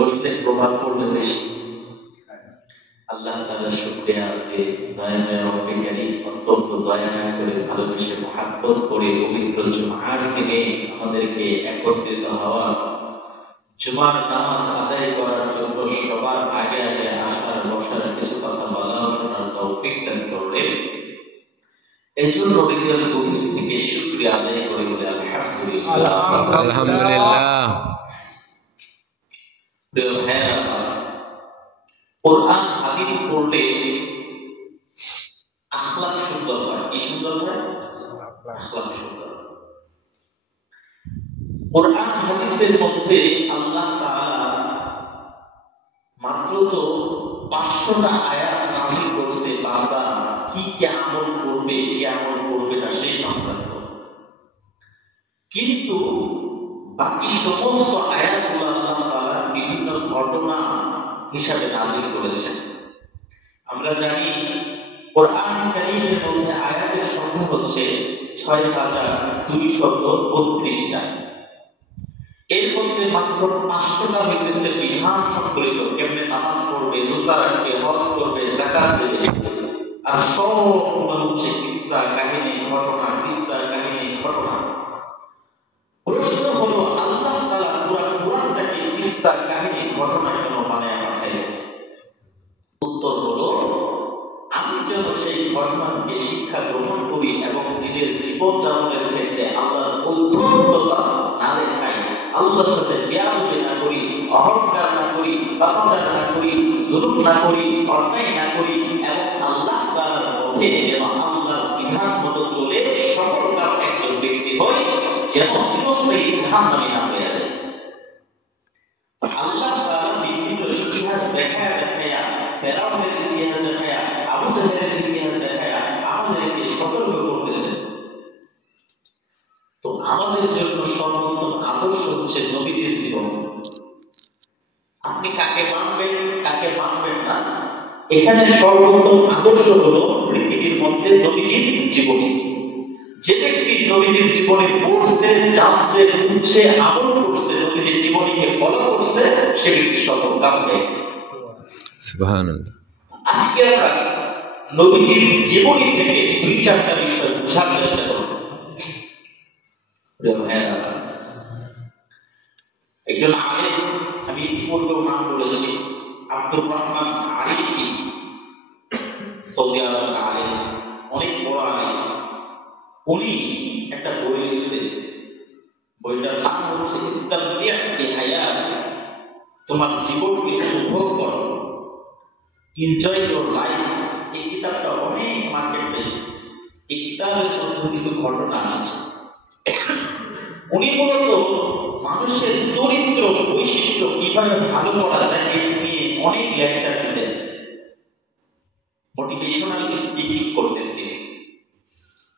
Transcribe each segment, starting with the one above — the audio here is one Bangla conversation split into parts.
বসতে প্রভাব পড়বে বেশি। আল্লাহ তাআলার শুকরিয়া যে দয়াময় রব্বুল কারীম অত্যন্ত দয়াময় করে ভালোবেসে মহাব্বত করে পবিত্র জুমার দিনে আমাদেরকে একত্রিত হওয়া, জুমার নামাজ আদায় করার জন্য সবার আগে আগে আসার বসার কিছু কথা বলা শোনার তৌফিক দান করলেন। এই জন্য হৃদয়ের গভীর থেকে শুকরিয়া আদায় করে বলে আলহামদুলিল্লাহ। আলহামদুলিল্লাহ। প্রিয় ভাইরা, কোরআন হাদিস পড়লে আখলাক সুন্দর হয়। কি সুন্দর হয়? আখলাক সুন্দর। কোরআন হাদিসের মধ্যে আল্লাহ তাআলা মাত্র তো 500টা আয়াত নাযিল করছে বান্দা কি কি আমল করবে কি আমল করবে না সেই সংক্রান্ত, কিন্তু বাকি সমস্ত আয়াতগুলো আল্লাহ তাআলা বিভিন্ন ঘটনা হিসাবে নাযিল করেছেন। আমরা জানি কোরআন কারীমের মধ্যে আয়াতের সংখ্যা হচ্ছে ৬,২৩২টা। এর মধ্যে মাত্র 500টা হইতেছে বিধান সংকলিত, কেমনে নামাজ পড়বে, রোজা রাখবে, হজ করবে, যাকাত দেবে, আর সবগুলো হচ্ছে কিসসা কাহিনী ঘটনা, কিসসা কাহিনী ঘটনা। প্রশ্ন হলো আল্লাহ তাআলা পুরো কোরআনটাকে কিসসা কাহিনী ঘটনা কেন বানায় পাঠাইলেন? উত্তর হলো আমি যেন সেই ঘটনা থেকে শিক্ষা গ্রহণ করি এবং নিজের জীবন যাপনের ক্ষেত্রে আল্লাহর ঔদ্ধত্যতা না দেখাই, আল্লাহর সাথে বেয়াদবি না করি, অহংকার না করি, পাপাচার না করি, জুলুম না করি, অন্যায় না করি, এবং আল্লাহ তাআলার পথে যেন আল্লাহর বিধান মতো চলে সফলকাম একজন ব্যক্তি হয়, যেন চিরস্থায়ী জাহান্নামী না হয়ে যায়। আল্লাহ তাআলা বিভিন্ন ইতিহাস দেখায়া দেখায়া, ফেরাউনের ইতিহাস দেখায়া, আবু জাহেলের ইতিহাস দেখায়া আমাদেরকে সতর্ক করতেছেন। তো আমাদের জন্য সর্বোত্তম আদর্শ হচ্ছে নবীজির জীবন। আপনি কাকে মানবেন কাকে মানবেন না, এখানে সর্বোত্তম আদর্শ হলো পৃথিবীর মধ্যে নবীজির জীবনী। যে ব্যক্তি নবীজির জীবনে পড়ছে, জানছে, বুঝছে, আমল করছে, নবীজির জীবনীকে ফলো করছে, সে ব্যক্তি সফলকাম হয়ে গেছে। সুবহানাল্লাহ। আজকে আমরা নবীজির জীবনী থেকে 2-4টা বিষয় বোঝার চেষ্টা করব। একজন আলেম, আমি ইতিপূর্বেও নাম বলেছি, আব্দুর রহমান আরিফি, সৌদি আরবের আলেম, অনেক বড় আলেম। উনি একটা বই লিখছে, বইটার নাম হচ্ছে ইস্তামতিআ বিহায়াত, তোমার জীবনকে উপভোগ করো, এনজয় ইওর লাইফ। এই কিতাবটা অনেক মার্কেট পেয়েছে। এই কিতাবের মধ্যে কিছু ঘটনা আসছে। উনি মূলত মানুষের চরিত্র বৈশিষ্ট্য কিভাবে ভালো করা যায় এই নিয়ে অনেক লেকচার দিতেন, মোটিভেশনাল স্পিকিং করতেন তিনি।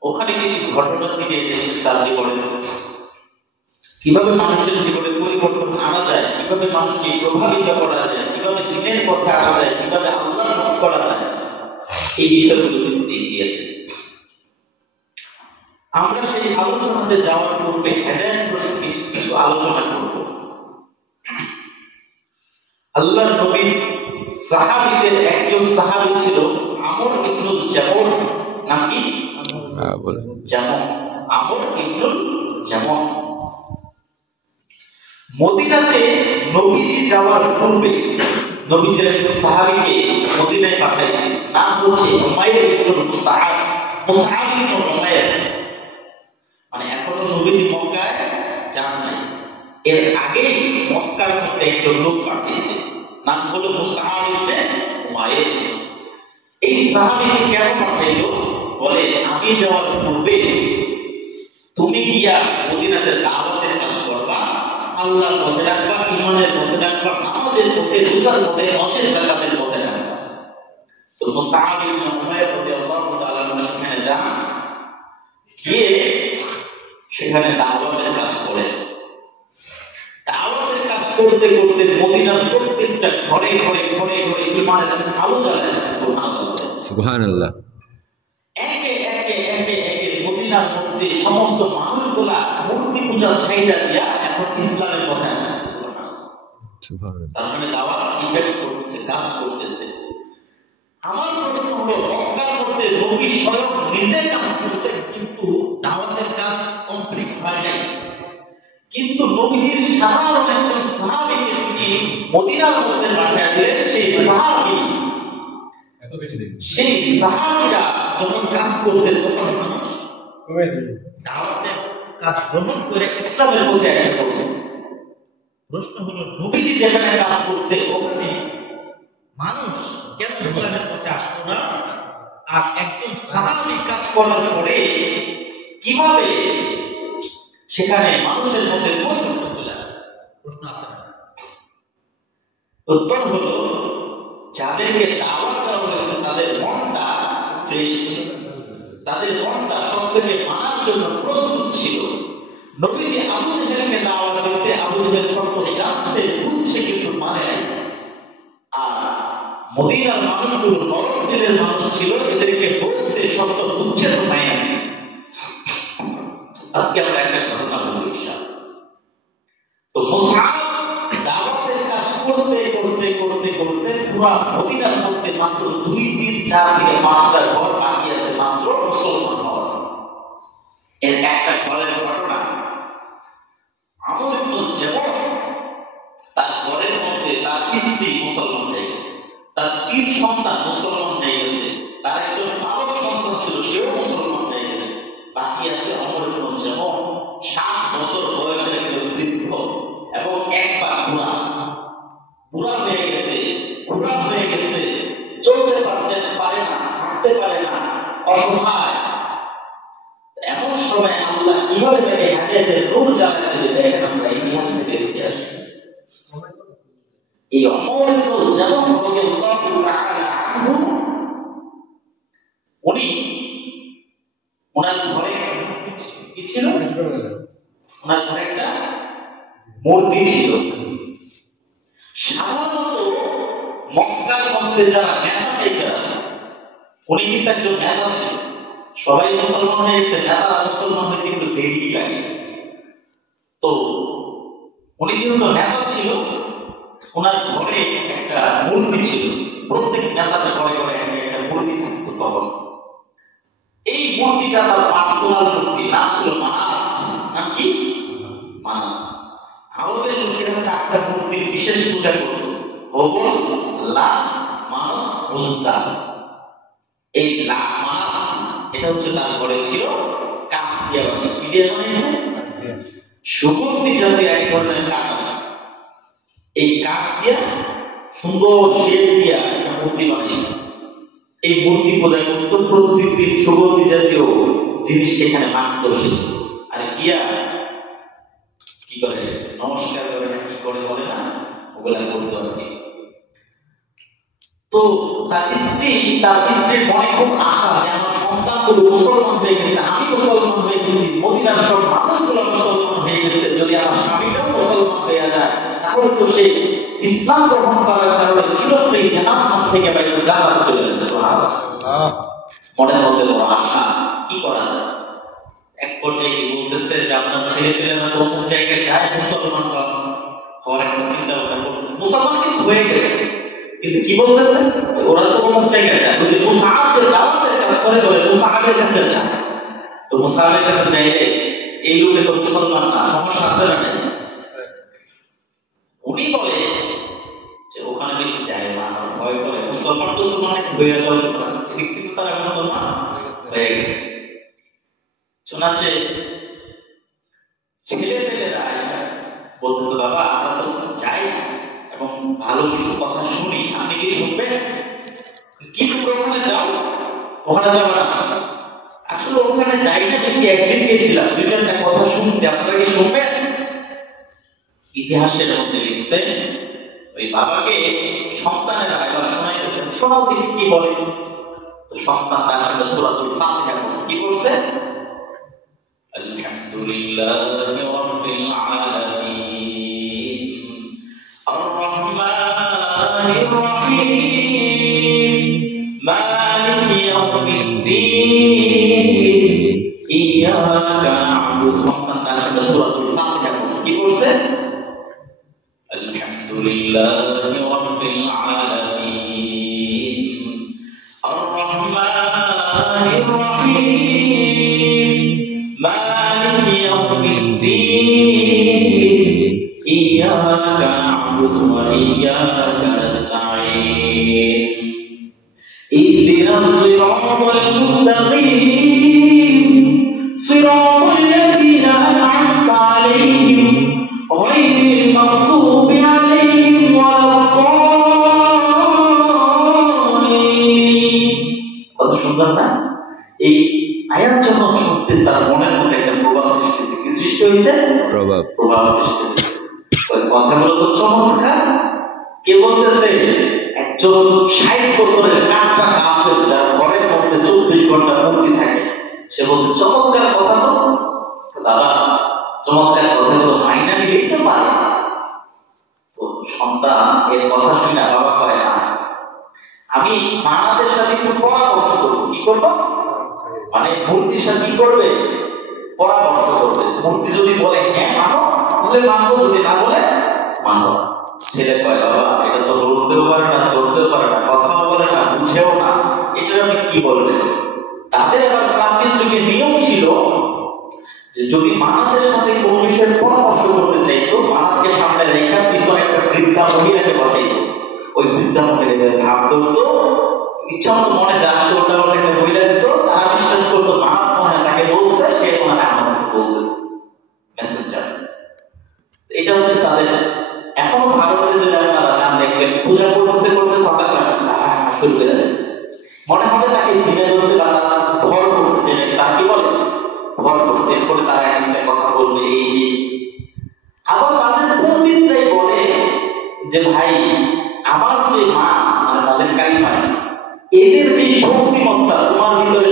ওখানে কিছু ঘটনা থেকে তার জীবনে কিভাবে মানুষের জীবনে পরিবর্তন আনা যায়, কিভাবে মানুষকে প্রভাবিত করা যায়, কিভাবে দিনের পথে আনা যায়, কিভাবে আল্লাহর মুখ করা যায়, এই বিষয়গুলো তিনি দিয়েছেন। আমরা সেই আলোচনাতে যাওয়ার পূর্বে হেদায়েত প্রসঙ্গে কিছু আলোচনা করব। আল্লাহর নবীর সাহাবীদের একজন সাহাবী ছিল আমর ইবনুল জামুহ, নাম কি? জামুহ, আমর ইবনুল জামুহ। মদিনাতে নবীজি যাওয়ার পূর্বে নবীজির একজন সাহাবীকে মদিনায় পাঠাইছেন, নাম হচ্ছে উমাইর ইবনুল মুসআব, মুসআব ইবনুল উমাইর। মানে এখনো নবীজি মক্কায় যান নাই, এর আগেই মক্কার মধ্যে একজন লোক পাঠিয়েছে, নাম হলো মুসআব ইবনে উমাইর। এই সাহাবীকে কেন পাঠাইলো? বলে আমি যাওয়ার পূর্বে তুমি গিয়া মদিনাতে দাওয়াতের কাজ করবা, আল্লাহর পথে রাখবা, ঈমানের পথে রাখবা, নামাজের পথে, রোজার পথে, হজের যাকাতের পথে রাখবা। তো মুসআব ইবনে উমাইর রাদিয়াল্লাহু তাআলা সেখানে যান, গিয়ে সেখানে দাওয়াতের কাজ করেন। দাওয়াতের কাজ করতে করতে মদিনার প্রত্যেকটা ঘরে ঘরে ঘরে ঘরে ঈমানের আলো জ্বালায়। সুবহানাল্লাহ। একে একে একে একে মদিনার মধ্যে সমস্ত মানুষগুলা মূর্তি পূজা ছাইড়া দিয়া এখন ইসলামের পথে আসছে। সুবহানাল্লাহ। তার মানে দাওয়াত ইফেক্ট করতেছে, কাজ করতেছে। আমার প্রশ্ন হলো, মক্কার মধ্যে নবী স্বয়ং নিজে কাজ করতেন, কিন্তু দাওয়াতের কাজ কমপ্লিট হয় নাই। কিন্তু নবীজির সাধারণ একজন সাহাবীকে তিনি মদিনার মধ্যে পাঠিয়ে দিলেন। সেই সাহাবীরা যখন কাজ করতেন, তখন মানুষ দাওয়াতের কাজ গ্রহণ করে ইসলামের মধ্যে এসে পড়ছে। প্রশ্ন হলো, নবীজি যেখানে কাজ করতে, ওখানে মানুষ কেন ইসলামের পথে আসলো না? আর একজন সাহাবী কাজ করার পরে কিভাবে সেখানে মানুষের মধ্যে পরিবর্তন চলে আসে? প্রশ্ন আছে না? উত্তর হলো, যাদেরকে দাওয়াত দেওয়া হয়েছে তাদের মনটা ফ্রেশ ছিল, তাদের মনটা সত্যকে মানার জন্য প্রস্তুত ছিল। নবীজি আবু জেহেলকে দাওয়াত দিচ্ছে, আবু জেহেল সত্য জানছে, বুঝছে, কিন্তু মানে নাই। আর মদিনার মানুষগুলো নরম দিলের মানুষ ছিল, এদেরকে বলতে সত্য বুঝছে তো নাই। আজকে আমরা একটা ঘটনা বলবো ইনশাআল্লাহ। তো মুসআব দাওয়াতের কাজ করতে করতে করতে করতে পুরো মদিনার মধ্যে মাত্র 2 দিন 4 থেকে 5টা ঘর বাকি আছে মাত্র মুসলমান হওয়ার। এর একটা ঘরের ঘটনা, আমর ইবনে জামূহ তার ঘরের মধ্যে তার স্ত্রী মুসলমান হয়ে গেছে, তার 3 সন্তান মুসলমান হয়ে গেছে, তার একজন বালক সন্তান ছিল, সেও মুসলমান হয়ে গেছে। বাকি আছে আমর ইবনে জামূহ, 7 বছর বয়সের একজন বৃদ্ধ, এবং একবার বুড়া হয়ে গেছে, চলতে পারে না, হাঁটতে পারে না, অসহায়। এমন সময় আল্লাহ কিভাবে তাকে হাদিয়াতের নূর জ্বালাতে দিবে, দেখেন আমরা ইতিহাস থেকে দেখে আসি। এই আমর ইবনে জামূহ রাদিয়াল্লাহু তাআলা আনহু, উনি ওনার ঘরে কি ছিল? ওনার ঘরে একটা মূর্তি ছিল। সাধারণত মক্কার মধ্যে যারা নেতা টাইপের আছে, উনি কিন্তু একজন নেতা ছিল। সবাই মুসলমান হয়ে গেছে, নেতারা মুসলমান হয়ে কিন্তু দেরি লাগে। তো উনি যেহেতু নেতা ছিল, ওনার ঘরে একটা মূর্তি ছিল। প্রত্যেক নেতার ঘরে ঘরে একটা মূর্তি থাকতো তখন। এই মূর্তিটা তার পার্সোনাল মূর্তি, নাম ছিল মানাত। নাম কি? মানাত। আরবের লোকেরা 4টা মূর্তির বিশেষ পূজা করত: হবল, লাত, মানত, উজ্জা। এই লাত, মানাত, এটা হচ্ছে তার ঘরে ছিল। কাঠ দিয়ে বানিয়েছে। কি দিয়ে বানিয়েছে? সুগন্ধি জাতীয় এক ধরনের কাঠ আছে। এই কাঠ দিয়ে সুন্দর শেপ দিয়ে একটা মূর্তি বানিয়েছে। এই মূর্তি পূজা করত, প্রত্যেকদিন সুগন্ধি জাতীয় জিনিস সেখানে মানত সে। আর গিয়া কি করে? নমস্কার করে না, কি করে বলে না, ওগুলা করতে হবে। তো তার স্ত্রীর মনে খুব আশা যে আমার সন্তানগুলো মুসলমান হয়ে গেছে, আমি মুসলমান হয়ে গেছি, মদিনার সব মানুষগুলো মুসলমান হয়ে গেছে, যদি আমার স্বামীটাও মুসলমান হয়ে যায়, তাহলে তো সে ইসলাম গ্রহণ করার কারণে চিরস্থায়ী জাহান্নাম থেকে বাইরে জান্নাতে চলে যাবে। সুবহানাল্লাহ। মনের মধ্যে বড় আশা, কি করা যায়? এক পর্যায়ে কি বলতেছে যে আপনার ছেলে পেলেরা তো অমুক জায়গায় যায় মুসলমান হওয়ার একটা চিন্তা ভাবনা করতেছে। মুসলমান কিন্তু হয়ে গেছে, কিন্তু কি বলতেছে? ওরা তো অমুক জায়গায় যায়। যদি মুসআব যে দাওয়াতের কাজ করে বলে মুসআবের কাছে যায়, তো মুসআবের কাছে যাইলে এই লোকে তো মুসলমান না, সমস্যা আছে না? উনি বলে যে ওখানে বেশি যায় না, ভয় করে মুসলমান হয়ে যাওয়ার পারে, কিন্তু তারা মুসলমান হয়ে গেছে। শোনাচ্ছে ছেলে পেলেরা বলতেছে, বাবা আমরা তো যাই এবং ভালো কিছু কথা শুনি, আপনি কি শুনবেন? কি শুনবে? ওখানে যাও। ওখানে যাবো না, আসলে ওখানে যাই না, বেশি একদিন গেছিলাম, 2-4টা কথা শুনছি, আপনারা কি শুনবেন? ইতিহাসের মধ্যে লিখছে ওই বাবাকে সন্তানেরা এবার শোনাইতেছেন, শোনাও দেখি কি বলে। তো সন্তান তার সাথে সূরাতুল ফাতিহা পড়ছে। কি পড়ছে? আলহামদুলিল্লাহি রাব্বিল আলামিন আর রহমানির রহিম মালিকি ইয়াউমিদ্দিন ইয়াকা না'বুদু। সন্তান তার সাথে সূরাতুল ফাতিহা পড়ছে। কি পড়ছে? আলহামদুলিল্লাহি লিল্লাহি রাব্বিল আলামিন আর-রাহমানির রাহিম মালিকি ইয়াউমিদ্দিন ইয়্যাকা না'বুদু ওয়া ইয়্যাকা নাস্তাঈন ইহদিনাস সিরাতাল মুস্তাকিম সিরাতাল লাযীনা আন'আমতা আলাইহিম গায়রিল মাগদুবি আলাইহিম ওয়ালাদ-দাল্লিন। কত সুন্দর না? এই আয়াত যখন শুনছেন তার মনের মধ্যে একটা প্রভাব সৃষ্টি হয়েছে। কি সৃষ্টি হয়েছে? প্রভাব সৃষ্টি হয়েছে। ওই কথাগুলো তো চমৎকার। কে বলতেছে? একজন 60 বছরের কাঠটা কাফের, যার ঘরের মধ্যে 24 ঘন্টা মুক্তি থাকে, সে বলছে চমৎকার কথা। তো দাদা, চমৎকার কথাগুলো মাইনা নিলেই তো পারে। তো সন্তান এর কথা শুনে বাবা কয়, না, আমি মানাদের সাথে একটু পরামর্শ করবো। কি করবো? মানে মূর্তির সাথে কি করবে? পরামর্শ করবে। মূর্তি যদি বলে হ্যাঁ মানো, তাহলে মানবো, যদি না বলে মানবো। ছেলে কয়, বাবা এটা তো বলতেও পারে না, করতেও পারে না, কথাও বলে না, বুঝেও না, এটা আপনি কি বলবেন? তাদের আবার প্রাচীন যুগে নিয়ম ছিল যে যদি মানাদের সাথে কোনো বিষয়ে পরামর্শ করতে চাইতো, মানাদকে সামনে রেখে পিছনে একটা বৃদ্ধা মহিলাকে বসাইত। ওই বৃদ্ধা মহিলাকে ভাব ধরতো, ইচ্ছা মতো মনে যা আসতো ওটা একটা মহিলা দিত। তারা বিশ্বাস করতো মানাদ মনে তাকে বলছে, সে মনে আমাকে বলতেছে, মেসেঞ্জার। এটা হচ্ছে তাদের। এখনো ভারতের যদি আপনারা যান দেখবেন, পূজা করতেছে হঠাৎ শুরু করে দেয়, মনে হবে তাকে চিনে বলছে বা তারা ভর করছে, তার কি বলে ভর করছে। এরপরে তারা একটা কথা বলবে এই। আবার তাদের পণ্ডিতরাই বলে যে ভাই, আমার যে মা, মানে তাদের কালিমা, এদের যে শক্তিমত্তা তোমার ভিতরে,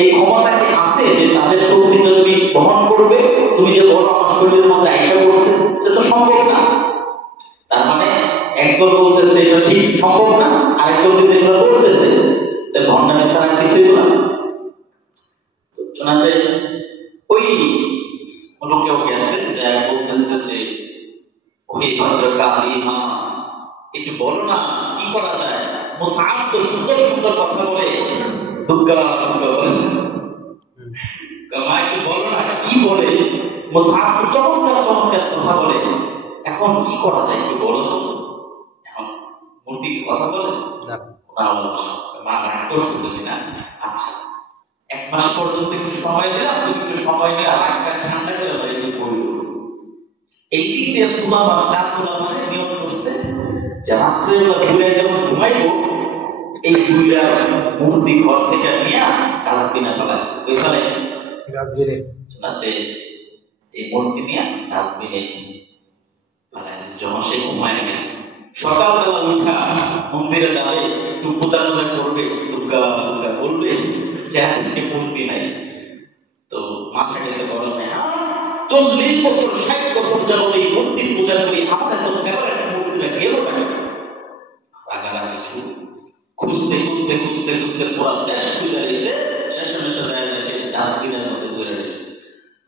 এই ক্ষমতা কি আছে যে তাদের শক্তিটা তুমি বহন করবে? তুমি যে বড় আমার শরীরের মধ্যে আইসা করছে, এটা তো সম্ভব না। তার মানে একদল বলতেছে এটা ঠিক সম্ভব না, আরেকদল কিন্তু এগুলো বলতেছে ভণ্ডামি ছাড়া কিছুই না। শোনা যায় ওই লোকেও গেছে, যা বলতেছে যে ওই ভদ্রকালিমা একটু বলো না কি করা যায়। মুসআব তো সুন্দর সুন্দর কথা বলে, দুর্গা দুর্গা বলে, একটু বলো না কি বলে। মুসআব তো চমৎকার চমৎকার কথা বলে, এখন কি করা যায় একটু বলো তো। এখন মূর্তি কথা বলে মা রাগ করছে বুঝি না। আচ্ছা, 1 মাস পর্যন্ত একটু সময় দিলাম, তুমি একটু সময় নিয়ে রাগটা ঠান্ডা করে একটু বলবো। এই দিক দিয়ে তুলা বা চার তুলা মানে নিয়ম করছে যে রাত্রেবেলা ঘুরে যখন ঘুমাইবো, এই ঘুরে মূর্তি ঘর থেকে নিয়ে ডাস্টবিনে ফেলায়। ওই ফেলে আছে এই মূর্তি নিয়ে ডাস্টবিনে ফেলায়। যখন সে ঘুমায় গেছে, সকালবেলা উঠা মন্দিরে যাবে, একটু পূজা টুজা করবে, দুর্গা দুর্গা বলবে, যে মূর্তি নাই। তো মাথা গেছে বড় নেই, 40 বছর 60 বছর যাবত এই মূর্তির পূজা করি, আমাদের তো ফেভারিট মূর্তিটা গেল না। রাগারাগি শুরু, খুঁজতে খুঁজতে খুঁজতে খুঁজতে পুরা দেশ খুঁজে দিয়েছে, শেষে মেশে ডাস্টবিনের মধ্যে ধরে দিয়েছে।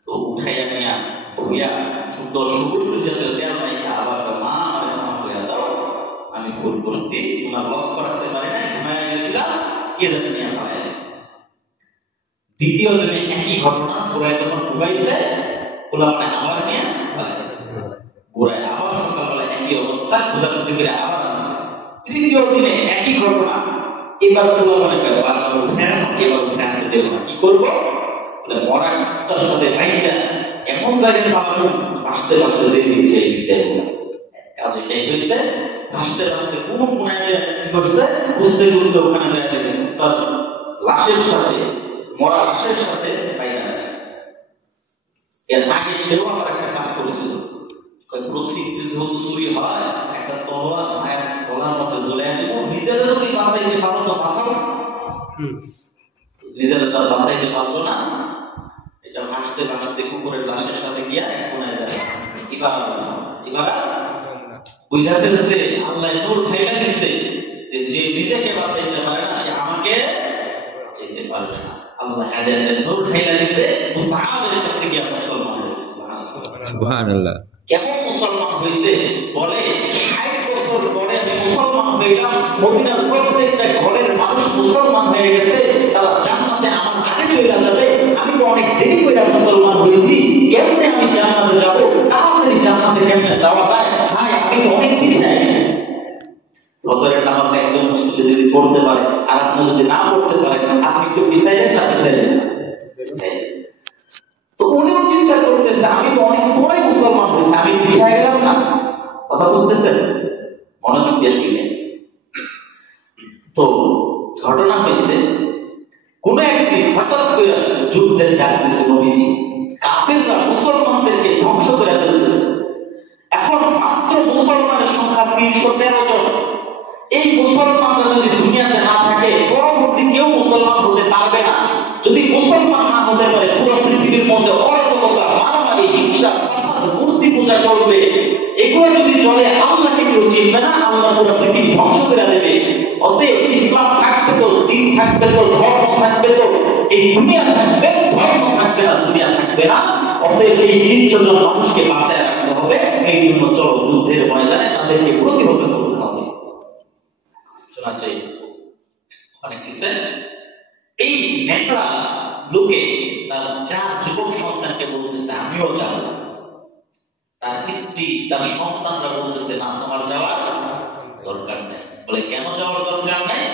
তো উঠাইয়া নিয়া ধুইয়া সুন্দর সুগুর খুঁজে দেওয়া নাই, আবার মা আমার হইয়া দাও, আমি ভুল করছি, তোমার লক্ষ্য রাখতে পারি না, ঘুমাইয়া গেছিলাম, কে জানি নিয়ে পালাই গেছে। দ্বিতীয় দিনে একই ঘটনা, পুরায় যখন ঘুমাইছে গোলাপটা আবার নিয়ে পালাই গেছে। পুরায় আবার সকালবেলা একই অবস্থা, পূজা করতে গেলে আবার আসছে। তৃতীয় দিনে একই ঘটনা, এবার গোলাপ মনে করে বারবার উঠে, এবার উঠে আনতে দেবো না, কি করবো? মরা তার সাথে ভাইটা এমন জায়গায় পাবো, আসতে আসতে যে নিচে নিচে কাজ এটাই হয়েছে। আসতে আসতে কোন কোনায় করছে, খুঁজতে খুঁজতে ওখানে যায় তার লাশের সাথে, মরা লাশের সাথে পাইয়া গেছে। এর আগে সেও আমার একটা কাজ করছিল, প্রত্যেক যেহেতু চুরি হয়, একটা তলোয়ার মায়ের গলার মধ্যে ঝুলাই দেব, নিজেরা যদি বাঁচাইতে পারো তো বাঁচাও, নিজেরা তার বাঁচাইতে পারবো না। এটা ভাসতে ভাসতে কুকুরের লাশের সাথে গিয়া এক কোনায় যায়। এবার বুঝাতে যে আল্লাহ নূর ঢাইলা দিচ্ছে যে যে নিজেকে বাঁচাইতে পারে না সে আমাকে যেতে পারবে না। আল্লাহ হেদায়েতের নূর ঢাইলা দিচ্ছে, মুসআবের কাছে গিয়া মুসলমান হয়েছে। সুবহানাল্লাহ। কেমন মুসলমান হয়েছে বলে, 60 বছর পরে আমি মুসলমান হইলাম, মদিনার প্রত্যেকটা ঘরের মানুষ মুসলমান হয়ে গেছে, তারা জান্নাতে আমার আগে চলে যাবে, আমি তো অনেক দেরি করে মুসলমান হয়েছি, কেমনে আমি জান্নাতে যাব? তাড়াতাড়ি জান্নাতে কেমনে যাওয়া যায়? ভাই আমি তো অনেক পিছিয়ে গেছি। ফজরের নামাজ একজন মুসলিম যদি পড়তে পারে আর আপনি যদি না পড়তে পারেন, আপনি একটু পিছাইলেন না পিছাইলেন? তো উনিও চিন্তা করতেছে আমি তো অনেক পরে মুসলমান হয়েছি, আমি পিছিয়ে গেলাম না। কথা বুঝতেছেন? মনোযোগ দিয়ে শুনলেন। তো ঘটনা হয়েছে কোন একদিন হঠাৎ করে যুদ্ধের ডাক দিয়েছে নবীজি, কাফেররা মুসলমানদেরকে ধ্বংস করে ফেলতেছে। এখন মাত্র মুসলমানের সংখ্যা 313 জন। এই মুসলমানরা যদি দুনিয়াতে না থাকে, পরবর্তী কেউ মুসলমান হতে পারবে না। যদি মুসলমান না হতে পারে, পুরো পৃথিবীর মধ্যে অরাজকতা, মারামারি, হিংসা, মূর্তি পূজা করবে, এগুলো যদি চলে, আল্লাহকে কেউ চিনবে না, আল্লাহ পুরো পৃথিবী ধ্বংস করে দেবে। অতএব ইসলাম থাকবে তো, দিন থাকবে তো, ধর্ম থাকবে তো, এই দুনিয়া থাকবে, ধর্ম থাকবে না, দুনিয়া থাকবে না। অতএব এই 300 জন মানুষকে বাঁচায় রাখতে হবে। এই জন্য চলো যুদ্ধের ময়দানে তাদেরকে প্রতিহত করতে হবে। শোনা চাই অনেক কিছু। এই নেকড়া লোকে তার 4 যুবক সন্তানকে বলতেছে আমিও যাব। তার স্ত্রী তার সন্তানরা বলতেছে না, তোমার যাওয়ার দরকার নেই। বলে কেন যাওয়ার দরকার নেই?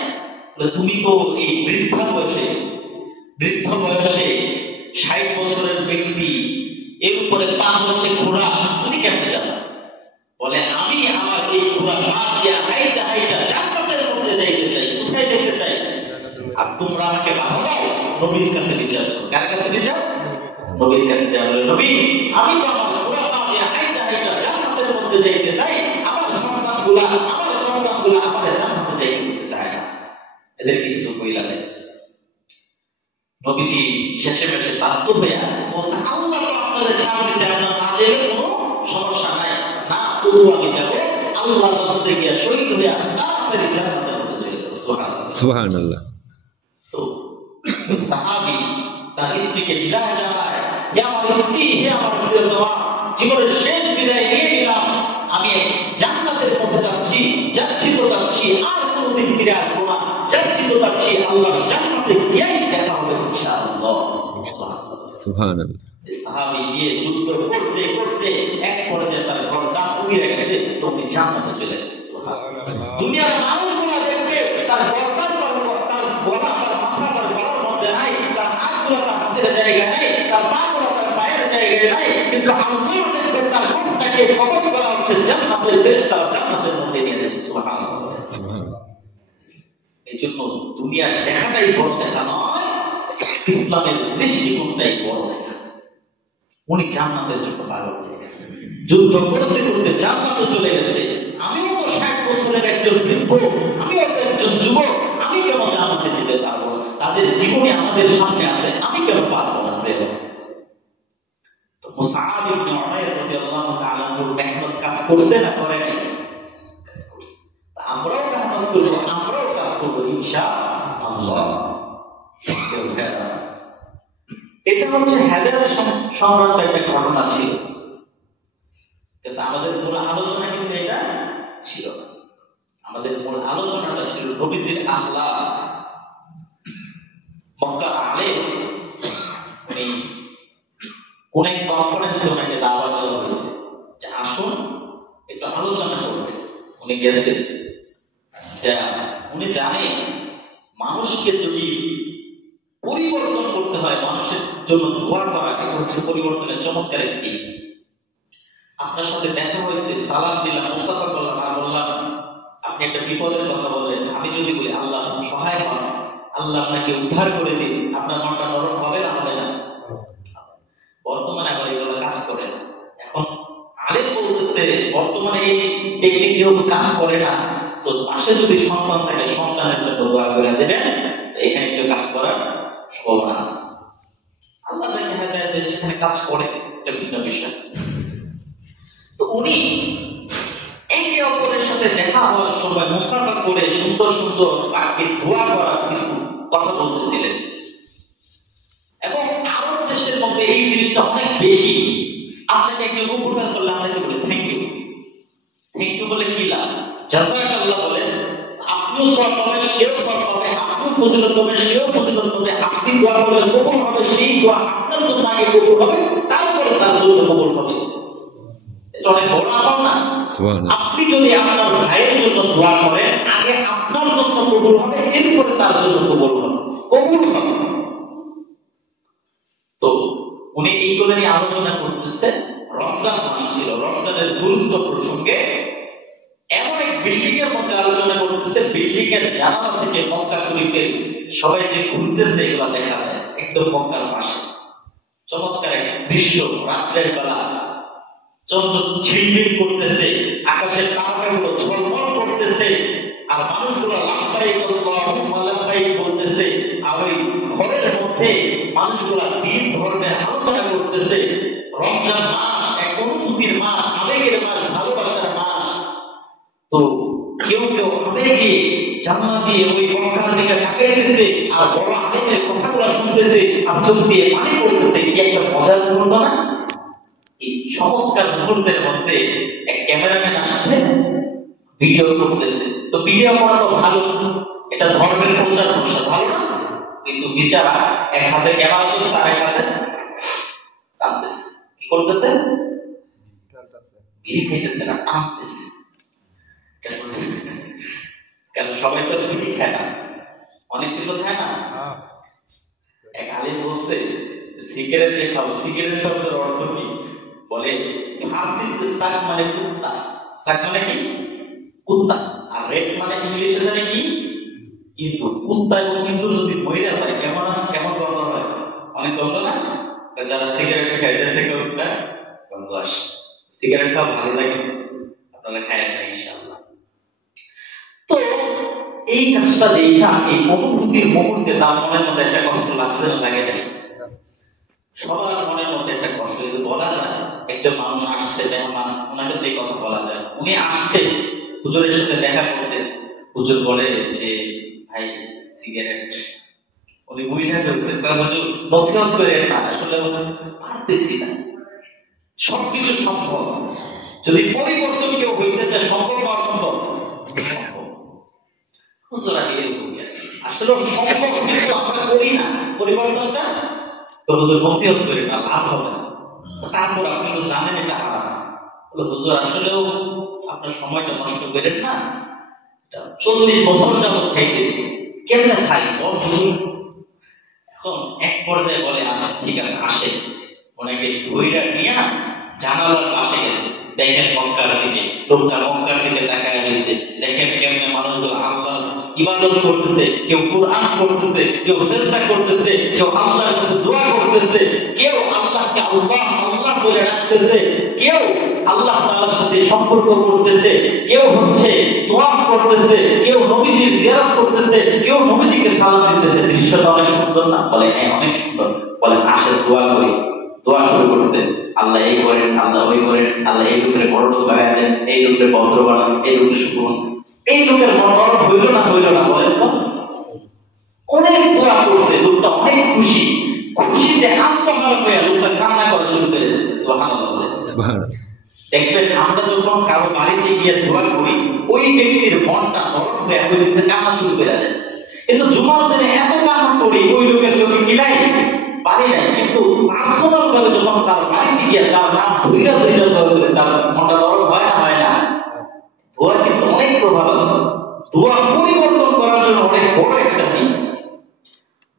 বলে তুমি তো এই বৃদ্ধ বয়সে 60 বছরের ব্যক্তি, এর উপরে পা হচ্ছে ঘোড়া, তুমি কেন যাবে? বলে আমি আমার এই ঘোড়া পা দিয়া হাইটা হাইটা জান্নাতের মধ্যে যাইতে চাই। কোথায় যেতে চাই? আর তোমরা আমাকে বাধা দাও, নবীর কাছে নিয়ে যাও। কার কাছে নিয়ে যাও? নবীর কাছে যাও। বলে নবী, আমি তো আমার ঘোড়া পা দিয়া হাইটা হাইটা জান্নাতের মধ্যে যাইতে চাই, আমার সন্তানগুলা আমার জান্নাতে যাইতে চায় না। এদেরকে কিছু কইলা দেয়। নবীজি শেষে মেশে বাধ্য হইয়া বলছে, আল্লাহ তো আপনাদের ছাড় দিতে, আপনার না যেলে কোনো সমস্যা নাই, না তবু আমি যাবো। আল্লাহ রাস্তায় গিয়া শহীদ হইয়া তাড়াতাড়ি জান্নাতের মধ্যে চলে যাবো। সুবহানাল্লাহ। তো সাহাবী তার স্ত্রীকে বিদায় জানায়, হে আমার স্ত্রী, হে আমার প্রিয়তমা, জীবনের শেষ বিদায় নিয়ে নিলাম, আমি জান্নাতের পথে যাচ্ছি তো যাচ্ছি, আর কোনোদিন ফিরে আসবো না, যাচ্ছি তো যাচ্ছি, আল্লাহ জান্নাতে গিয়েই দেখা হবে ইনশাআল্লাহ। সুবহানাল্লাহ। সাহাবী গিয়ে যুদ্ধ করতে করতে এক পর্যায়ে তার ঘরটা পুড়িয়ে রেখেছে, তুমি জান্নাতে চলে গেছে। দুনিয়ার মানুষগুলো দেখবে তার গর্দান, তার গলা, তার মাথা, তার গলার মধ্যে নাই, তার হাতগুলো তার হাতের জায়গায় নাই, তার পাগুলো তার পায়ের জায়গায় নাই, কিন্তু আল্লাহ দেখবে তার মুখটাকে কবজ করা হচ্ছে জান্নাতের ফেরেশতারা জান্নাতের মধ্যে নিয়ে যাচ্ছে। সুবহানাল্লাহ। এই জন্য দুনিয়ার দেখাটাই বড় দেখা নয়, ইসলামের দৃষ্টিকোণটাই বড় দেখা। উনি জান্নাতের জন্য পাগল হয়ে গেছে, যুদ্ধ করতে করতে জান্নাতে চলে গেছে। আমিও তো 60 বছরের একজন বৃদ্ধ, আমিও তো একজন যুবক, আমি কেন জান্নাতে যেতে পারবো না? তাদের জীবনে আমাদের সামনে আছে, আমি কেন পারবো না? তো মুসআব ইবনে উমাইর রাদিয়াল্লাহু তাআলা মেহনত কাজ করছে না করে নাই? কাজ করছে। আমরাও মেহনত করব, আমরাও কাজ করব ইনশাআল্লাহ। এটা হচ্ছে হাজার সংক্রান্ত একটা ঘটনা ছিল, কিন্তু আমাদের মূল আলোচনা কিন্তু এটা ছিল না। আমাদের মূল আলোচনাটা ছিল নবীজির আখলাক। মক্কা আলেম, উনি কোন এক কনফারেন্সে ওনাকে দাওয়াত দেওয়া হয়েছে যে আসুন একটু আলোচনা করবেন। উনি গেছেন, উনি জানেন মানুষকে যদি পরিবর্তন করতে হয়, মানুষের জন্য দোয়া করা, এটা হচ্ছে পরিবর্তনের চমৎকার একটি। আপনার সাথে দেখা হয়েছে, সালাম দিলাম, মুস্তাফা করলাম, আর বললাম আপনি একটা বিপদের কথা বললেন, আমি যদি বলি আল্লাহ সহায় হন, আল্লাহ আপনাকে উদ্ধার করে দিন, আপনার মনটা নরম হবে না? হবে না? বর্তমানে আবার এগুলো কাজ করে না। এখন আলেম বলতেছে বর্তমানে এই টেকনিক যেহেতু কাজ করে না, তো পাশে যদি সন্তান থাকে সন্তানের জন্য দোয়া করে দেবেন, এখানে কেউ কাজ করার সম্ভাবনা আছে। আল্লাহ যাকে হেদায়েত দেয় সেখানে কাজ করে, এটা ভিন্ন বিষয়। তো উনি একে অপরের সাথে দেখা হওয়ার সময় মুসাফা করে সুন্দর সুন্দর বাক্যে দোয়া করার কিছু কথা বলতেছিলেন। এবং আরব দেশের মধ্যে এই জিনিসটা অনেক বেশি। আপনাকে একজন উপকার করলে আপনাকে বলে থ্যাংক ইউ। থ্যাংক ইউ বলে কি লাভ? জাযাকাল্লাহ বলেন, আপনিও সওয়াব পাবেন, সেও সওয়াব পাবে, আপনিও ফজিলত পাবেন, সেও ফজিলত পাবে। আপনি দোয়া করলে কবুল হবে, সেই দোয়া আপনার জন্য আগে কবুল হবে, তারপরে তার জন্য কবুল হবে। এটা অনেক বড় আমল না? সুবহানাল্লাহ। আপনি যদি আপনার ভাইয়ের জন্য দোয়া করেন, আগে আপনার জন্য কবুল হবে, এরপরে তার জন্য কবুল হবে, কবুল হবে। তো উনি এইগুলো নিয়ে আলোচনা করতেছে। রমজান মাস ছিল, রমজানের গুরুত্ব প্রসঙ্গে এমন এক বিল্ডিং এর মধ্যে আলোচনা করতেছে, বিল্ডিং এর জানালা থেকে মক্কা শরীফের সবাই যে ঘুরতেছে এগুলা দেখা যায় একদম মক্কার পাশে। চমৎকার এক দৃশ্য, রাত্রের বেলা চন্দ্র ঝিলমিল করতেছে, আকাশের তারকাগুলো ঝলমল করতেছে, আর মানুষগুলো লাব্বাইক আল্লাহুম্মা লাব্বাইক বলতেছে। আর ওই ঘরের মধ্যে মানুষগুলা দিন ধর্মের আলোচনা করতেছে। রমজান মাস এক অনুভূতির মাস, আবেগের মাস, ভালোবাসার মাস। তো কেউ কেউ আবেগে জানলা দিয়ে ওই মক্কার দিকে তাকাইতেছে, আর বড় আলেমের কথাগুলো শুনতেছে, আর চোখ দিয়ে পানি পড়তেছে। কি একটা মজার মুহূর্ত না? এই চমৎকার মুহূর্তের মধ্যে এক ক্যামেরাম্যান আসছে, ভিডিও করতেছে। তো ভিডিও করা তো ভালো, এটা ধর্মের প্রচার প্রসার, ভালো না? কিন্তু বিচারা এক হাতে ক্যামেরা ধরছে, আর এক হাতে টানতেছে। কি করতেছে? বিড়ি খাইতেছে না, টানতেছে। কেন সবাই তো বিড়ি খায় না, অনেক কিছু খায় না। এক আলিম বলছে সিগারেট যে খাও, সিগারেট শব্দের অর্থ কি? বলে ফার্সিতে সাক মানে কুত্তা, সাক মানে কি? কুত্তা। আর রেড মানে ইংলিশে জানে কি? কিন্তু। কুত্তা এবং কিন্তু যদি মহিলা হয় কেমন কেমন গন্ধ হয়? অনেক গন্ধ না? যারা সিগারেট খায় এদের থেকে একটা গন্ধ আসে। সিগারেট খাওয়া ভালো লাগে, আপনারা খায় না ইনশাআল্লাহ। তো এই কাজটা দেখা এই অনুভূতির মুহূর্তে তার মনের মধ্যে একটা কষ্ট লাগছে না, লাগে নাই? সবার মনের মধ্যে একটা কষ্ট। যদি বলা যায় একজন মানুষ আসছে, মেহমান, ওনাকে দিয়ে কথা বলা যায়। উনি আসছে হুজুরের সাথে দেখা করতে, হুজুর বলে যে ভাই সিগারেট। উনি বুঝে ফেলছেন, হুজুর নসিহত করে না, আসলে পারতেছি না। সবকিছু সম্ভব, যদি পরিবর্তন কেউ হইতে চায়, সম্ভব না অসম্ভব? আসলে সম্ভব, কিন্তু আমরা করি না পরিবর্তনটা। তো হুজুর নসিহত করে না, লাভ হবে না। তারপর আপনি তো জানেন এটা হারাম। হুজুর আসলেও আপনার সময়টা নষ্ট করেন না, 40 বছর যাবত খাইতেছি, কেমনে ছাই? এখন এক পর্যায়ে বলে আচ্ছা ঠিক আছে, আসে। ওনাকে ধৈর্য নিয়ে জানালার পাশে গেছে, দেখেন মক্কার দিকে, লোকটা মক্কার দিকে তাকায় রয়েছে। দেখেন কেমনে মানুষগুলো আল্লাহ ইবাদত করতেছে, কেউ কুরআন পড়তেছে, কেউ সিজদা করতেছে, কেউ আল্লাহর কাছে দোয়া করতেছে, কেউ আল্লাহকে আল্লাহ আল্লাহ বলে ডাকতেছে, কেউ আল্লাহ তাআলার সাথে সম্পর্ক করতেছে, কেউ হচ্ছে দোয়া করতেছে, কেউ নবীজির জিয়ারত করতেছে, কেউ নবীজিকে সালাম দিতেছে। দৃশ্যটা অনেক সুন্দর না? বলে হ্যাঁ অনেক সুন্দর। বলে আসে দোয়া করি। দোয়া শুরু করছে, আল্লাহ এই করেন, আল্লাহ ওই করেন, আল্লাহ এই লোকের বড় লোক বানায় দেন, এই লোকের ভদ্র বানান, এই লোকের সুগুণ, এই লোকের মন হইল না বলেন তো? অনেক দোয়া করছে, লোকটা অনেক খুশি, খুশিতে আত্মহারা হয়ে লোকটা কান্না করা শুরু করে দিয়েছে। সুবহানাল্লাহ। দেখবেন আমরা যখন কারো বাড়িতে গিয়ে দোয়া করি, ওই ব্যক্তির মনটা নরম হয়ে ওই লোকটা কান্না শুরু করে দেয়। কিন্তু জুমার দিনে এত কান্না করি, ওই লোকের চোখে কি নাই? পারি নাই। কিন্তু পার্সোনাল ভাবে যখন তার বাড়িতে গিয়ে তার নাম ধৈর্য তার মনটা নরম হয় না? হয় না? দোয়ার কিন্তু অনেক প্রভাব আছে। দোয়া পরিবর্তন করার জন্য অনেক বড় একটা দিক।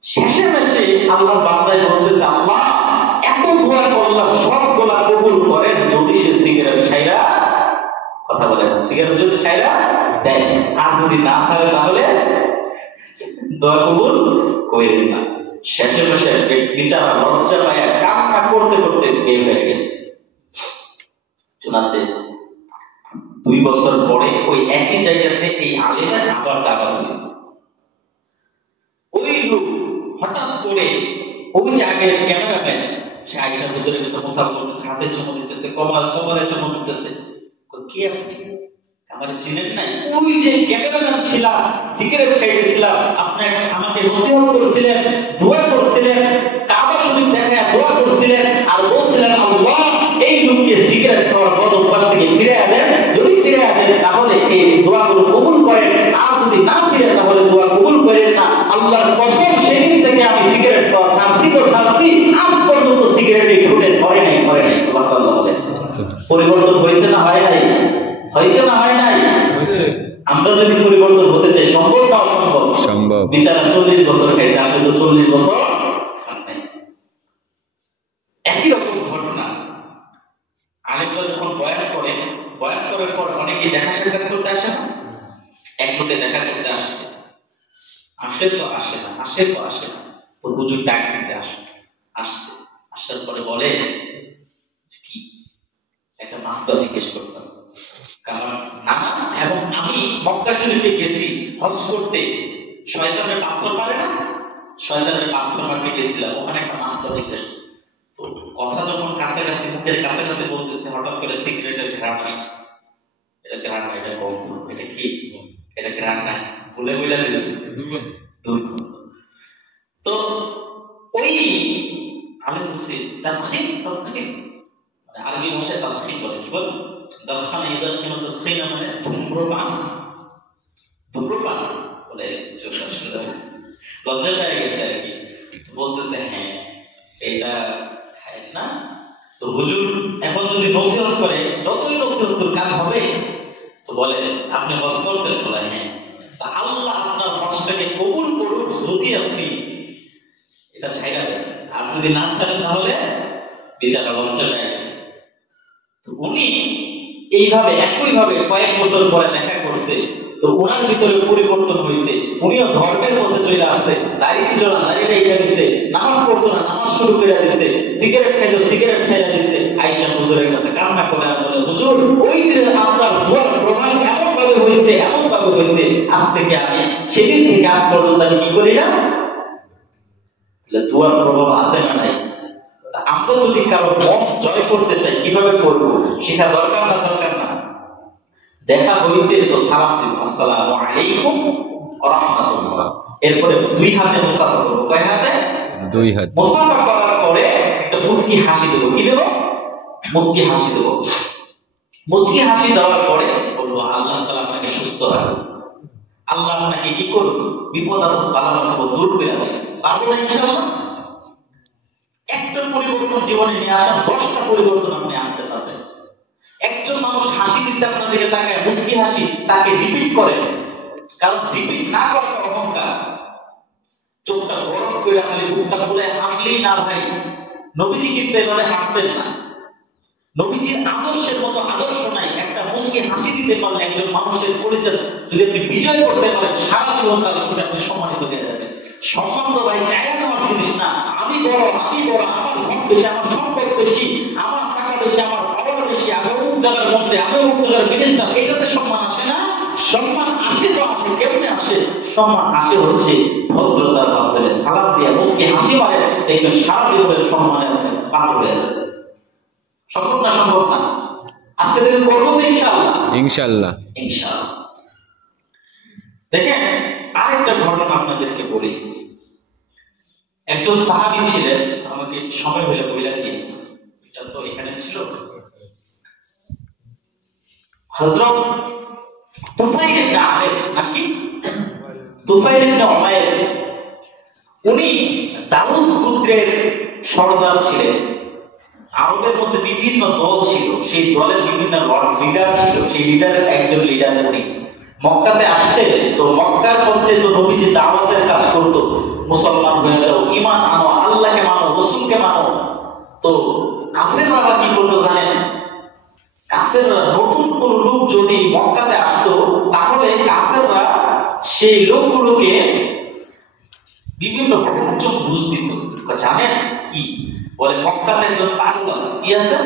শেষে মেশে আল্লাহ বান্দায় বলতেছে, আল্লাহ এত দোয়া করলাম, সবগুলা কবুল করেন যদি সে সিগারেট ছাইরা, কথা বলে না, সিগারেট যদি ছাইরা দেয়, আর যদি না ছাড়ে তাহলে দোয়া কবুল করেন না। শেষে মেশে বিচারা লজ্জা পায় কান্না করতে করতে বের হয়ে গেছে। শোনাচ্ছে 2 বছর পরে ওই একই জায়গাতে এই আলেমের আবার দাওয়াত হয়েছে। ওই লোক হঠাৎ করে ওই যে আগের ক্যামেরাম্যান, সে আয়েশা হুজুরের কাছে মুসাফ করতেছে, হাতে চুমু দিতেছে, কপালে চুমু দিতেছে। কি আপনি আমার চিনেন নাই? ওই যে ক্যামেরাম্যান ছিলাম, সিগারেট খাইতেছিলাম, আপনি আমাকে নসিহত করছিলেন, দোয়া করছিলেন, কাবা শরীফ দেখায় দোয়া করছিলেন, আর বলছিলেন আল্লাহ এই লোককে সিগারেট খাওয়ার বদ অভ্যাস থেকে ফিরে দেন। যদি ফিরে দেন তাহলে এই দোয়াগুলো কবুল করেন, আর যদি না ফিরে তাহলে দোয়া কবুল করেন না। আল্লাহর কসম সেদিন থেকে আমি সিগারেট খাওয়া ছাড়ছি তো ছাড়ছি, আজ পর্যন্ত সিগারেটে ঠোঁটে ধরে নাই। সুবহানাল্লাহ বলেন। পরিবর্তন হয়েছে না হয় নাই? হয়েছে না হয় নাই? আমরা যদি পরিবর্তন হতে চাই সম্ভব না অসম্ভব? সম্ভব। বিচারা 40 বছর খাইছে, আপনি তো 40 বছর নাই। একই রকম ঘটনা আলেমরা যখন বয়ান করেন, বয়ান করার পর অনেকে দেখা সাক্ষাৎ করতে আসে না। এক লোকে দেখা করতে আসছে, আসে তো আসে না, আসে তো আসে না, তো হুজুর ডাক দিতে আসছে। আসার পরে বলে কি একটা মাসলা জিজ্ঞেস করতাম, কারণ নানা এবং আমি মক্কা শরীফে গেছি হজ করতে, শয়তানের পাথর মারে না, শয়তানের পাথর মারতে গেছিলাম, ওখানে একটা মাসলা জিজ্ঞেস। তো কথা যখন কাছাকাছি মুখের কাছাকাছি বলতেছে, হঠাৎ করে সিগারেটের ঘ্রাণ আসছে। এটা ঘ্রাণ না, এটা গন্ধ। এটা কি? এটা ঘ্রাণ না, বলে বলে দিয়েছে দুর্গন্ধ। তো ওই আমি বলছি তাদখিন, তাদখিন মানে আরবি ভাষায় তাদখিন বলে। কি বলে? দখানা ইদাখিন, তাদখিন মানে ধূম্রপান। ধূম্রপান বলে লজ্জা পেয়ে গেছে আর কি। বলতেছে হ্যাঁ এটা খায় না। তো হুজুর এখন যদি নসিহত করে, যতই নসিহত কাজ হবে। তো বলে আপনি হজ করছেন? বলে হ্যাঁ। তা আল্লাহ আপনার হজটাকে কবুল করুন যদি আপনি এটা ছাইরা দেন, আর যদি না ছাড়েন তাহলে বেচারা লজ্জা পেয়ে গেছে। তো উনি এইভাবে একইভাবে কয়েক বছর পরে দেখা করছে। তো ওনার ভিতরে পরিবর্তন হয়েছে, উনিও ধর্মের মধ্যে চলে আসছে। দাড়ি ছিল না, দাড়িটা এটা দিচ্ছে, নামাজ পড়তো না, নামাজ শুরু করে দিচ্ছে, সিগারেট খাইতো, সিগারেট খাইয়া দিচ্ছে। আয়েশা হুজুরের কাছে কান্না করে বলে, হুজুর ওই দিন আপনার দোয়ার প্রমাণ এমন ভাবে হয়েছে, এমন ভাবে হয়েছে, আজ থেকে আমি সেদিন থেকে আজ পর্যন্ত আমি কি করি না। দোয়ার প্রভাব আছে না নাই? আমরা যদি কারো মন জয় করতে চাই কিভাবে করবো সেটা দরকার না? দরকার না। দেখা হইতে তো সালাম দিব, আসসালামু আলাইকুম ওয়া রাহমাতুল্লাহ। এরপরে দুই হাতে মুসাফা করব। কয় হাতে? দুই হাত। মুসাফা করার পরে একটা মুস্কি হাসি দেব। কি দেব? মুস্কি হাসি দেব। মুস্কি হাসি দেওয়ার পরে বলবো আল্লাহ তাআলা আপনাকে সুস্থ রাখুন, আল্লাহ আপনাকে কি করুন, বিপদ আপদ বালা মুসিবত দূর করে দেয়। পারবো না ইনশাআল্লাহ? একটা পরিবর্তন জীবনে নিয়ে আসা 10টা পরিবর্তন আপনি আনতে পারবেন। একজন মানুষ হাসি দিচ্ছে আপনাদেরকে, তাকে মুস্কি হাসি, তাকে রিপিট করেন। কারণ রিপিট না করাটা অহংকার। চোখটা গরম করে খালি বুকটা খুলে হাঁটলেই না ভাই। নবীজি কিন্তু এভাবে হাঁটতেন না। নবীজির আদর্শের মতো আদর্শ নাই। একটা মুস্কি হাসি দিতে পারলে একজন মানুষের পরিচয় যদি আপনি বিজয় করতে পারেন, সারা জীবন তার উপরে আপনি সম্মানিত হয়ে যাবেন। সম্মান তো ভাই চাইয়া নেওয়ার জিনিস না। আমি বড়, আমি বড়, আমার ধন বেশি, আমার সম্পদ বেশি, আমার টাকা বেশি, আমার পাওয়ার বেশি, আমি অমুক জায়গার মন্ত্রী, আমি অমুক জায়গার মিনিস্টার, এটাতে সম্মান আসে না। সম্মান আসে তো আসে, কেমনে আসে? সম্মান আসে হচ্ছে ভদ্রতার মাধ্যমে, সালাম দিয়ে মুস্কি হাসি মারে, দেখবেন সারা জীবনের সম্মানে পার হয়ে যাবে। সম্ভব না? সম্ভব না? আজকে থেকে করবো তো ইনশাআল্লাহ। ইনশাআল্লাহ, ইনশাআল্লাহ। দেখেন আরেকটা ঘটনা আপনাদেরকে বলি। একজন সাহাবী ছিলেন, আমাকে সময় হলে বইলা দিয়ে, এটা তো এখানে ছিল, হযরত তুফাইল ইবনে আমের, নাকি তুফাইল ইবনে উমাইর। উনি দাউস গোত্রের সর্দার ছিলেন। আরবের মধ্যে বিভিন্ন দল ছিল, সেই দলের বিভিন্ন লিডার ছিল, সেই লিডারের একজন লিডার উনি। মক্কাতে আসছে, তো মক্কার মধ্যে তো নবীজি দাওয়াতের কাজ করতো, মুসলমান হয়ে যাও, ঈমান আনো, আল্লাহকে মানো, রাসূলকে মানো। তো কাফেররা কি করতো জানেন? কাফেররা নতুন কোন লোক যদি মক্কাতে আসতো, তাহলে কাফেররা সেই লোকগুলোকে বিভিন্ন ভ্রমণ বুঝ দিত। জানেন কি বলে? মক্কাতে একজন পাগল আছে। কি আছে?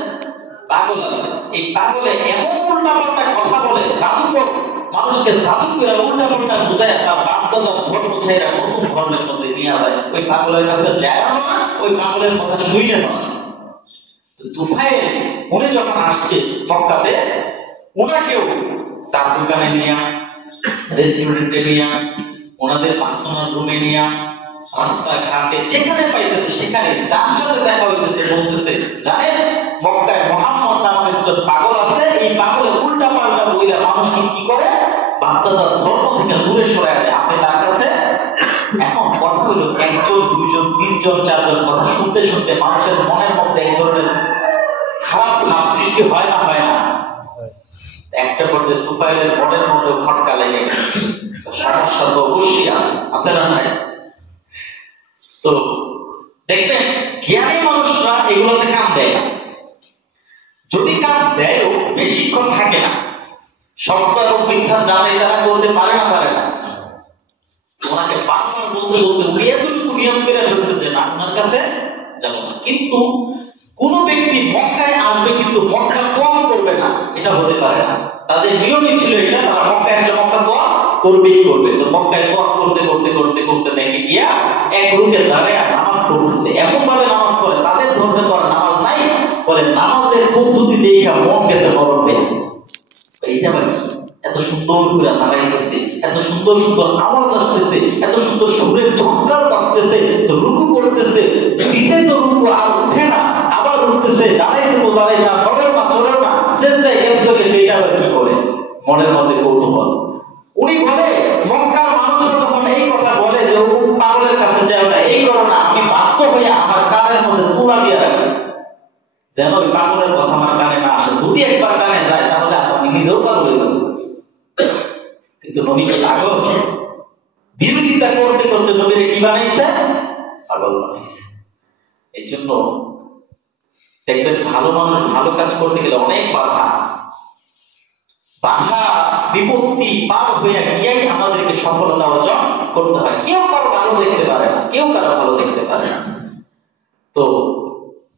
পাগল আছে। এই পাগলে এমন উল্টাপাল্টা কথা বলে, জাদুকর, মানুষকে জাদু করে উল্টাপাল্টা বুঝায়, তার বাপদাদার ধর্ম ছেড়ে নতুন ধর্মের মধ্যে নিয়ে যায়। ওই পাগলের কাছে যায় না, ওই পাগলের কথা শুনে না। তো তুফাইল উনি যখন আসছে মক্কাতে, ওনাকেও চার দোকানে নিয়ে, রেস্টুরেন্টে নিয়ে, ওনাদের পার্সোনাল রুমে নিয়ে, রাস্তাঘাটে যেখানে পাইতেছে সেখানে যার সাথে দেখা হইতেছে বলতেছে, জানেন মক্কায় নামে একজন পাগল আছে, এই পাগলে উল্টা পাল্টা বইলা মানুষকে কি করে বাপদাদার ধর্ম থেকে দূরে সরায় দেয়। আপনি তার কাছে এখন কথা হলো একজন, দুইজন, তিনজন, চারজন কথা শুনতে শুনতে মানুষের মনের মধ্যে এক ধরনের খারাপ ভাব সৃষ্টি হয় না? হয় না? একটা পর্যায়ে তুফাইলের মনের মধ্যে খটকা লেগে সমস্যা তো অবশ্যই আছে না নাই? তো দেখবেন জ্ঞানী মানুষরা এগুলোতে কাম দেয় না। যদি কাম দেয়ও বেশিক্ষণ থাকে না। সত্য এবং মিথ্যা জানে তারা বলতে পারে না? ওনাকে বারবার বলতে বলতে উনি এতটুকু নিয়ম করে ফেলছে যে না, আপনার কাছে যাবো না। কিন্তু কোন ব্যক্তি মক্কায় আসবে কিন্তু মক্কা কম করবে না, এটা হতে পারে না। তাদের নিয়মই ছিল এটা, তারা মক্কায় আসলে মক্কা দোয়া করবেই করবে। তো মক্কায় দোয়া করতে করতে করতে করতে দেখে গিয়া এক রুকে দাঁড়ায় নামাজ পড়ছে। এমন ভাবে নামাজ পড়ে তাদের ধর্মে তো আর নামাজ নাই, বলে নামাজের পদ্ধতি দেখা মন গেছে বরফে। এইটা আবার কি? এত সুন্দর করে দাঁড়াইতেছে, এত সুন্দর সুন্দর আওয়াজ আসতেছে, এত সুন্দর সুরের ঝঙ্কার বাজতেছে, তো রুকু করতেছে, দিছে তো রুকু আর উঠে না, আবার উঠতেছে, দাঁড়াইছে তো দাঁড়াইছে, আর চলেও না চলেও না, সেজদায় গেছে তো গেছে। এটা আবার কি করে? মনের মধ্যে কৌতূহল। উনি বলে মক্কার মানুষরা যখন এই কথা বলে যে ও পাগলের কাছে যায় না, এই করো না, আমি বাধ্য হইয়া আমার কানের মধ্যে তুলা দিয়ে রাখছি যেন ওই পাগলের কথা আমার কানে না আসে। যদি একবার কানে যায় তাহলে আপনি নিজেও পাগল হয়ে যাবেন। কিন্তু নবীকে পাগল বিরোধিতা করতে করতে নবীরে কি বানাইছে? পাগল বানাইছে। এই জন্য দেখবেন ভালো মানুষ ভালো কাজ করতে গেলে অনেক বাধা বিপত্তি পার হয়ে গিয়েই আমাদেরকে সফলতা অর্জন করতে হয়। কেউ কারো ভালো দেখতে পারে না, কেউ কারো ভালো দেখতে পারে না। তো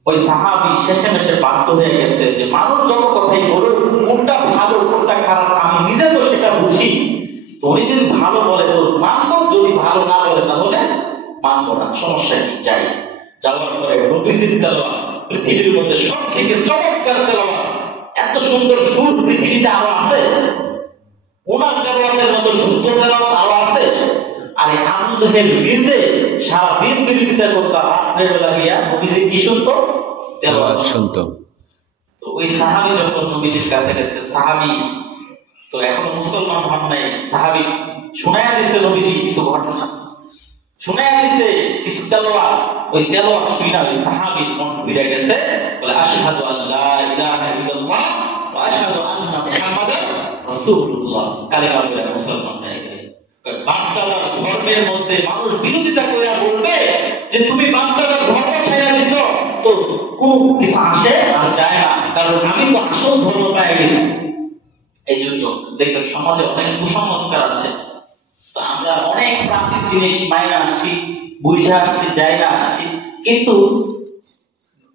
ওই সাহাবী শেষে মেশে বাধ্য হয়ে গেছে যে মানুষ যত কথাই বলুক, কোনটা ভালো কোনটা খারাপ আমি নিজে তো সেটা বুঝি। তো উনি যদি ভালো বলে তো মানবো, যদি ভালো না বলে তাহলে মানবো না, সমস্যা কি? যাই। যাওয়ার পরে নবীজির তেলাওয়াত পৃথিবীর মধ্যে সব থেকে চমৎকার তেলাওয়াত, এত সুন্দর সুর পৃথিবীতে আরো আছে? ওনার তেলাওয়াতের মতো সুন্দর তেলাওয়াত আরো আছে? আর এই আবু জেহেল নিজে সারাদিন বিরোধিতা করতো, রাত্রের বেলা গিয়া নবীজি কি শুনতো? তেলাওয়াত শুনতো। তো ওই সাহাবী যখন নবীজির কাছে গেছে, সাহাবী তো এখনো মুসলমান হন নাই, সাহাবী শুনায়া দিছে নবীজি কিছু ঘটনা, শুনায়া দিছে কিছু তেলাওয়াত। ওই তেলাওয়াত শুনা ওই সাহাবীর মন ঘুরে গেছে, বলে আশহাদু আল্লা ইলাহা ইল্লাল্লাহ ওয়া আশহাদু আন্না মুহাম্মাদার রাসূলুল্লাহ, কালেমা পড়ে মুসলমান হয়ে গেছে। বাপদাদার ধর্মের মধ্যে মানুষ বিরোধিতা করে বলবে যে তুমি বাপদাদার ধর্ম ছাইড়া দিছো, তো কোন কিছু আসে আর যায় না, কারণ আমি তো আসল ধর্ম পেয়ে গেছি। এই জন্য দেখবেন সমাজে অনেক কুসংস্কার আছে। তো আমরা অনেক প্রাচীন জিনিস মাইনে আসছি, বুঝে আসছি, যাই না আসছি, কিন্তু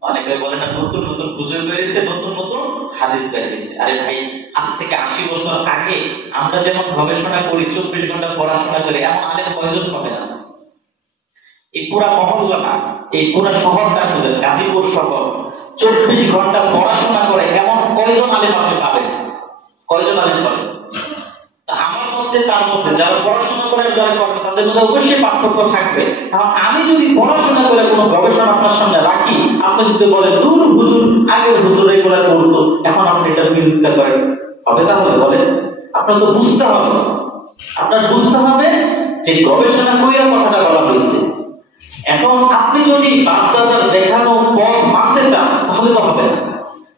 অনেকে বলে না নতুন নতুন বুঝে বেরিয়েছে, নতুন নতুন হাদিস বেরিয়েছে। আরে ভাই, আজ থেকে 80 বছর আগে আমরা যেমন গবেষণা করি, 24 ঘন্টা পড়াশোনা করি, এমন আলেম কয়জন হবে না? এই পুরা মহল্লা না, এই পুরা শহরটা খুঁজেন, গাজীপুর শহর 24 ঘন্টা পড়াশোনা করে এমন কয়জন আলেম আপনি পাবেন? কয়জন আলেম পাবেন? আমার মধ্যে তার মধ্যে যারা পড়াশোনা করে যারা করে তাদের মধ্যে অবশ্যই পার্থক্য থাকবে। কারণ আমি যদি পড়াশোনা করে কোনো গবেষণা আপনার সামনে রাখি, আপনি যদি বলেন দূর হুজুর, আগের হুজুর এগুলা করতো, এখন আপনি এটা বিরোধিতা করেন, হবে? তাহলে বলেন, আপনার তো বুঝতে হবে, আপনার বুঝতে হবে যে গবেষণা কইরা কথাটা বলা হয়েছে। এখন আপনি যদি বাপদাদার দেখানো পথ মানতে চান তাহলে তো হবে না,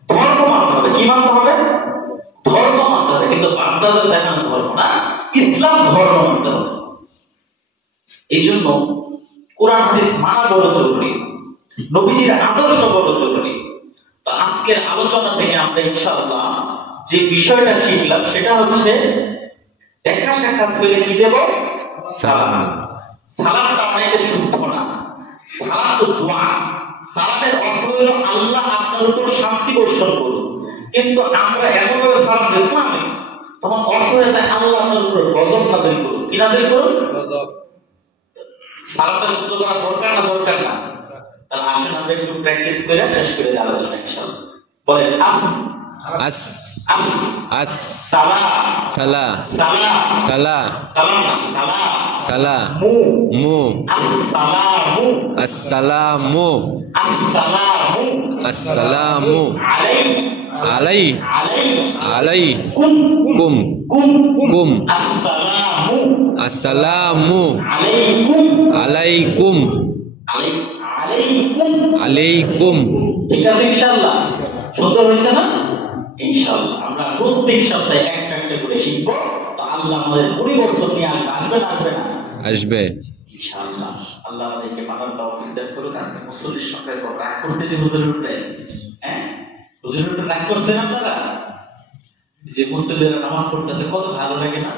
ধর্ম মানতে হবে। কি মানতে হবে? ধর্ম মানতে হবে, কিন্তু বাপদাদার দেখানো ধর্ম না, ইসলাম ধর্ম মানতে হবে। এই জন্য কোরআন হাদিস মানা বড় জরুরি, নবীজির আদর্শ বড় জরুরি। তো আজকের আলোচনা থেকে আমরা ইনশাআল্লাহ যে বিষয়টা শিখলাম সেটা হচ্ছে দেখা সাক্ষাৎ করে কি দেব? সালাম। সালামটা আমাদের শুদ্ধ না, সালাম তো দোয়া। সালামের অর্থ হলো আল্লাহ আপনার উপর শান্তি বর্ষণ করুন, কিন্তু আমরা এমন ভাবে সালাম দিলাম তখন অর্থ হয়ে যায় আল্লাহ আপনার উপর গজব নাযিল করুন। কি নাযিল করুন? গজব। সালামটা শুদ্ধ করা দরকার না? দরকার না। তাহলে আসুন আমরা একটু প্র্যাকটিস করে শেষ করে দিই আলোচনা ইনশাআল্লাহ। বলেন আস আস আস সালা সালা সালা সালা সালা সালা মু মু আসসালামু আসসালামু আসসালামু আসসালামু আলাইকুম আলাই আলাই আলাই কুম কুম কুম কুম আসসালামু আসসালামু আলাইকুম আলাইকুম আলাইকুম আলাইকুম। ঠিক আছে ইনশাআল্লাহ? সুন্দর হয়েছে না? ইনশাআল্লাহ আমরা প্রত্যেক সপ্তাহে একটা একটা করে শিখবো, তো আল্লাহ আমাদের পরিবর্তন নিয়ে আসবে না আসবে না? আসবে ইনশাআল্লাহ। আল্লাহ আমাদেরকে মানার তৌফিক দান করুন। আজকে মুসল্লির সংখ্যায় কত রাগ করছে যে হুজুরের উপরে, হ্যাঁ হুজুরের উপরে রাগ করছেন আপনারা? যে মুসল্লিরা নামাজ পড়তেছে কত ভালো লাগে না?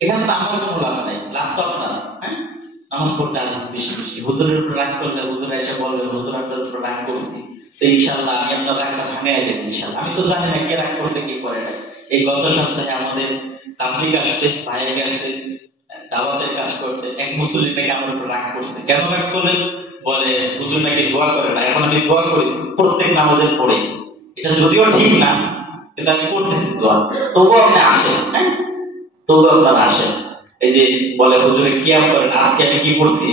এখানে তো আমার কোনো লাভ নাই, লাভ তো আপনার। হ্যাঁ নামাজ পড়তে আসবেন বেশি বেশি। হুজুরের উপর রাগ করলে হুজুর এসে বলবেন হুজুর আপনার উপর রাগ করছি, তো ইনশাআল্লাহ আমি আপনার রাগটা ভাঙাই দেব ইনশাআল্লাহ। আমি তো জানি না কে রাগ করছে কে করে নাই। এই গত সপ্তাহে আমাদের তাবলীগ আসছে, ভাইয়ের কাছে দাওয়াতের কাজ করতে, এক মুসল্লি নাকি আমার উপর রাগ করছে। কেন রাগ করলেন? বলে হুজুর নাকি দোয়া করে না। এখন আমি দোয়া করি প্রত্যেক নামাজের পরে, এটা যদিও ঠিক না কিন্তু আমি করতেছি দোয়া, তবুও আপনি আসেন। হ্যাঁ তবুও আপনারা আসেন। এই যে বলে হুজুরে কিয়াম করেন, আজকে আমি কি করছি